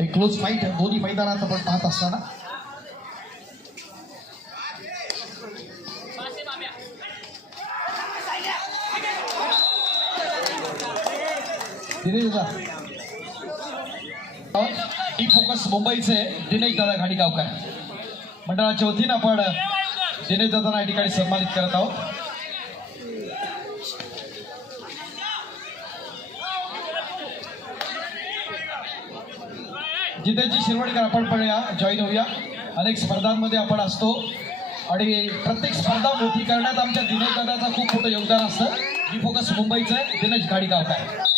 एक close fight दोन्ही मैदानात आपण पाहत असताना डी फोकस मुंबईचे दिनेश दादा घाडीगावकर मंडळाच्या वतीनं आपण दिनेश दादांना या ठिकाणी सन्मानित करत आहोत. जितेशजी शिरवडकर आपण पण या जॉईन होऊया. अनेक स्पर्धांमध्ये आपण असतो आणि प्रत्येक स्पर्धा मोठी करण्यात आमच्या दिनेश दादाचं खूप मोठं योगदान असतं. डी फोकस मुंबईचे दिनेश घाडीगावकर.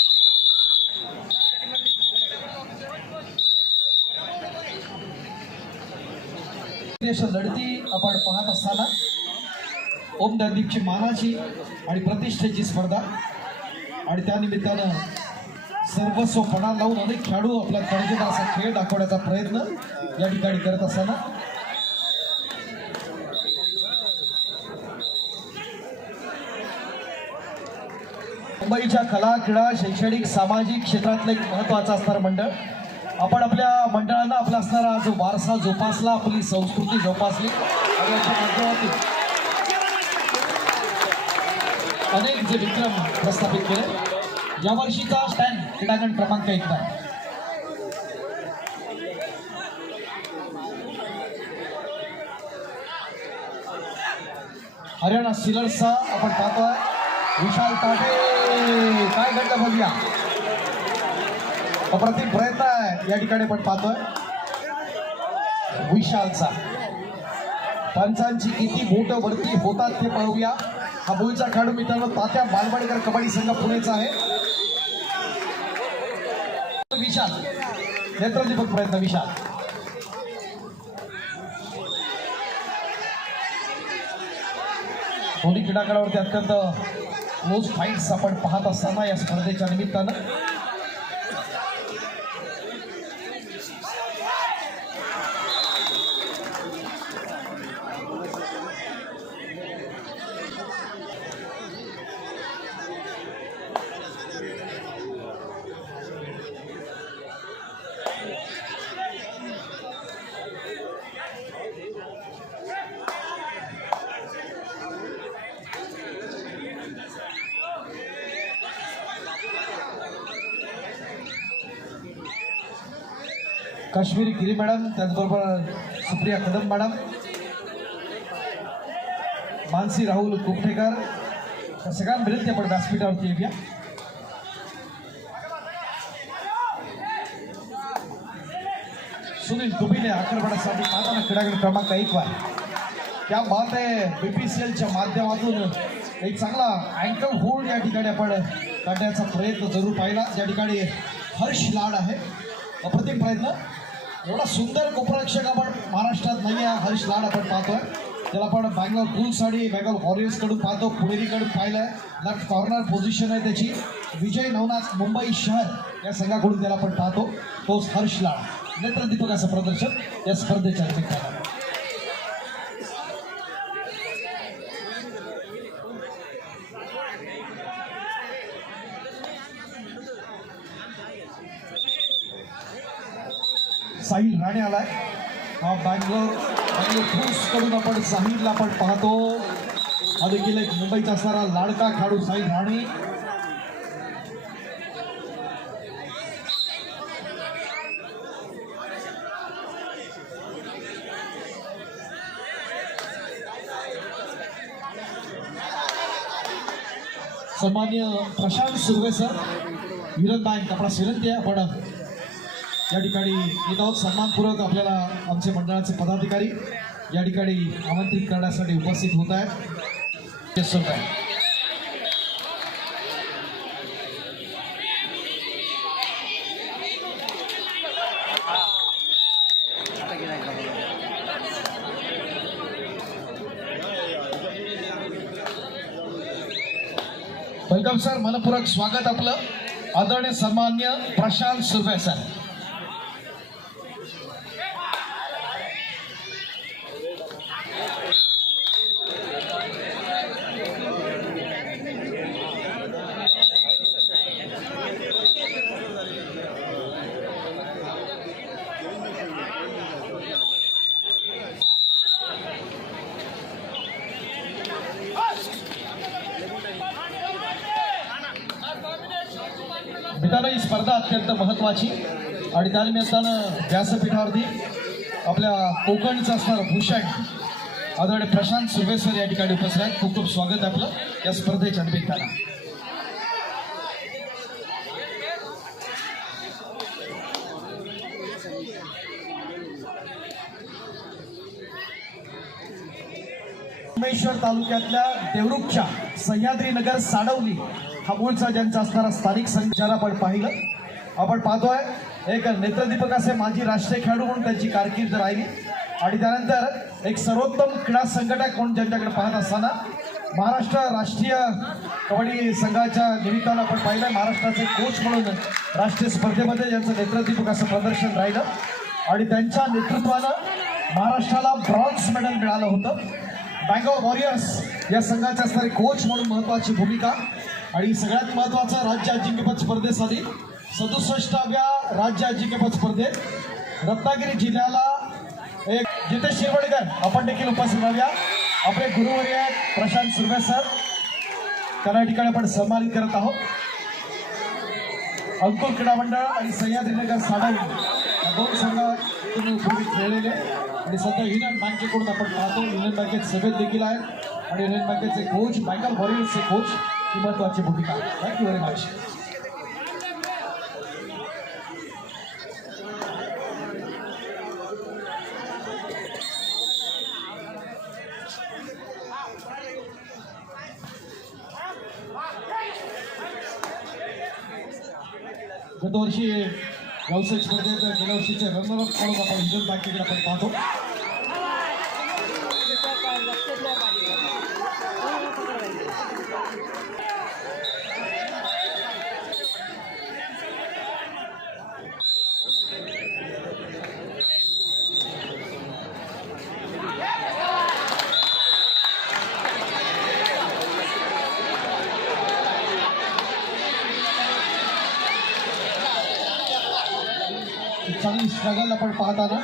लढती आपण पाहत असताना ओम दर्दीपची मानाची आणि प्रतिष्ठेची स्पर्धा आणि त्यानिमित्तानं सर्वस्व पणा लावून अनेक खेळाडू आपला दर्जेदार असा खेळ दाखवण्याचा प्रयत्न या ठिकाणी करत असताना मुंबईच्या कला क्रीडा शैक्षणिक सामाजिक क्षेत्रातलं एक महत्त्वाचं असणारं मंडळ. आपण आपल्या मंडळानं आपला असणारा जो वारसा जोपासला, आपली संस्कृती जोपासली आणि याच्या माध्यमातून अनेक जे विक्रम प्रस्थापित केले. यावर्षीचा स्टँड क्रीडांगण क्रमांक 1 हरियाणा सिलर्सचा आपण पाहतोय विशाल ताटे. काय घडलं बघूया, अप्रतिम प्रयत्न आहे या ठिकाणी आपण पाहतोय विशालचा. पंचांची किती बोट वरती होतात ते पाहूया. हा भुईचा खेळाडू मित्रांनो तात्या बालवाडीकर कबड्डी संघ पुणेचा आहे. विशाल नेत्रदीपक प्रयत्न विशाल. दोन्ही क्रीडांगणावरती अत्यंत क्लोज फाईट्स आपण पाहत असताना या स्पर्धेच्या निमित्तानं काश्मीरी गिरी मॅडम, त्याचबरोबर सुप्रिया कदम मॅडम, मानसी राहुल कुपठेकर, या सगळ्यांना विनंती आपण व्यासपीठावरती येऊया. सुनील दुबीने आक्रमणासाठी पाहताना क्रीडांगण क्रमांक 1 वर. क्या बात आहे. BPCLच्या माध्यमातून एक चांगला अँकल होल्ड या ठिकाणी आपण काढण्याचा प्रयत्न जरूर पाहिला. ज्या ठिकाणी हर्ष लाड आहे. अप्रतिम प्रयत्न. एवढा सुंदर गोपरक्षक आपण महाराष्ट्रात नाही आहे. हर्ष लाड आपण पाहतोय, त्याला आपण बँगलोर बुल्स आणि बँगलोर वॉरियर्स कडून पाहतो. पुणेरीकडून पाहिलंय. लेफ्ट कॉर्नर पोझिशन आहे त्याची. विजय नवनाथ मुंबई शहर या संघाकडून त्याला आपण पाहतो. तोच हर्ष लाड नेत्रदीपकाचं प्रदर्शन या स्पर्धेच्या निमित्तानं. साहिल राणे आलाय. हा बँगलोर बुल्स कडून आपण साहिलला आपण पाहतो. हा देखील एक मुंबईचा असणारा लाडका खेळाडू साहिल राणे. सन्मान्य प्रशांत सुर्वे सर, विरत बँक आपला विनंती आहे आपण या ठिकाणी येत आहोत. सन्मानपूर्वक आपल्याला आमचे मंडळाचे पदाधिकारी या ठिकाणी आमंत्रित करण्यासाठी उपस्थित होत आहेत. वेलकम सर, मनपूर्वक स्वागत आपलं. आदरणीय सन्मान्य प्रशांत सुर्वे सर. मित्रांनो ही स्पर्धा अत्यंत महत्त्वाची आणि त्यानिमित्तानं व्यासपीठावरती आपल्या कोकणचं असणारं भूषण आदरणीय प्रशांत सुर्वेसर या ठिकाणी उपस्थित आहेत. खूप खूप स्वागत आहे आपलं या स्पर्धेच्या निमित्तानं. सोमेश्वर तालुक्यातल्या देवरुखच्या सह्याद्रीनगर साडवली हा मूळचा ज्यांचा असणारा स्थानिक संघ आपण पाहिलं. आपण पाहतोय एक नेत्रदीपक असे माजी राष्ट्रीय खेळाडू म्हणून त्यांची कारकीर्द राहिली आणि त्यानंतर एक सर्वोत्तम क्रीडा संघटक म्हणून ज्यांच्याकडे पाहत असताना महाराष्ट्र राष्ट्रीय कबड्डी संघाच्या निमित्तानं आपण पाहिलं महाराष्ट्राचे कोच म्हणून राष्ट्रीय स्पर्धेमध्ये ज्यांचं नेत्रदीपक असं प्रदर्शन राहिलं आणि त्यांच्या नेतृत्वानं महाराष्ट्राला ब्रॉन्झ मेडल मिळालं होतं. बँगलोर वॉरियर्स या संघाचे असणारे कोच म्हणून महत्त्वाची भूमिका आणि सगळ्यात महत्त्वाचं राज्य अजिंक्यपद स्पर्धेसाठी 67व्या राज्य अजिंक्यपद स्पर्धेत रत्नागिरी जिल्ह्याला एक जितेश शिरवडकर आपण देखील उपस्थित राहूया. आपले गुरुवर्य आहेत प्रशांत सुर्वेसर, त्यांना या ठिकाणी आपण सन्मानित करत आहोत. अंकुर क्रीडा मंडळ आणि सह्याद्रीनगर साडवली या दोन संघातून पूर्वी खेळलेले आणि सध्या युनियन बँकेकडून आपण पाहतो युनियन बँकेत सभेत देखील आहेत आणि युनियन बँकेचे कोच बँगलोर वॉरियर्सचे कोच ही महत्त्वाची भूमिका. Thank you very much. गतवर्षी व्यावसायिक स्पर्धेत गेल्या वर्षीचे रनरअप म्हणून आपण युनियन बँकेकडे आपण पाहतो. चांगली स्ट्रगल आपण पाहताना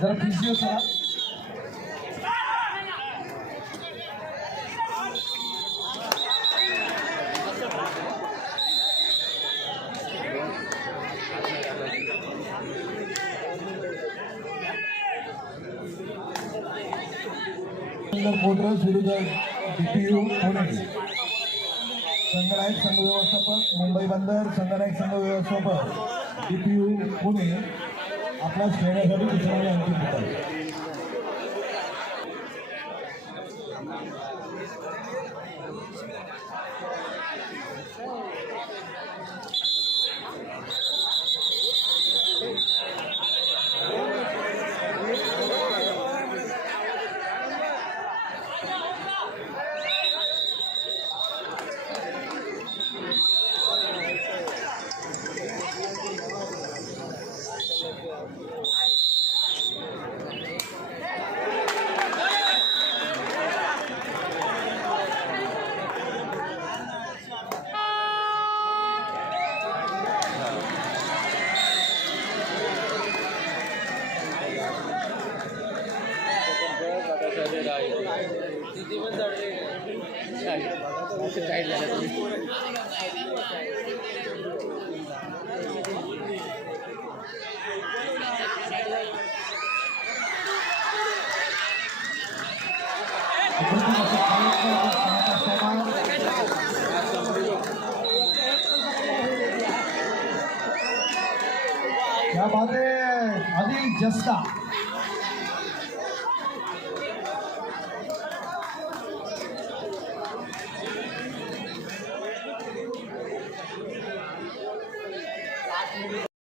जरा फिजिओ चला. मोटर्स विरुद्ध DPU पुणे. संगनायक संघ व्यवस्थापक मुंबई बंदर, संगनायक संघ व्यवस्थापक DPU पुणे आपल्यास खेळण्यासाठी दुसऱ्याने अंतिम होतात. यामध्ये आदिल जस्ता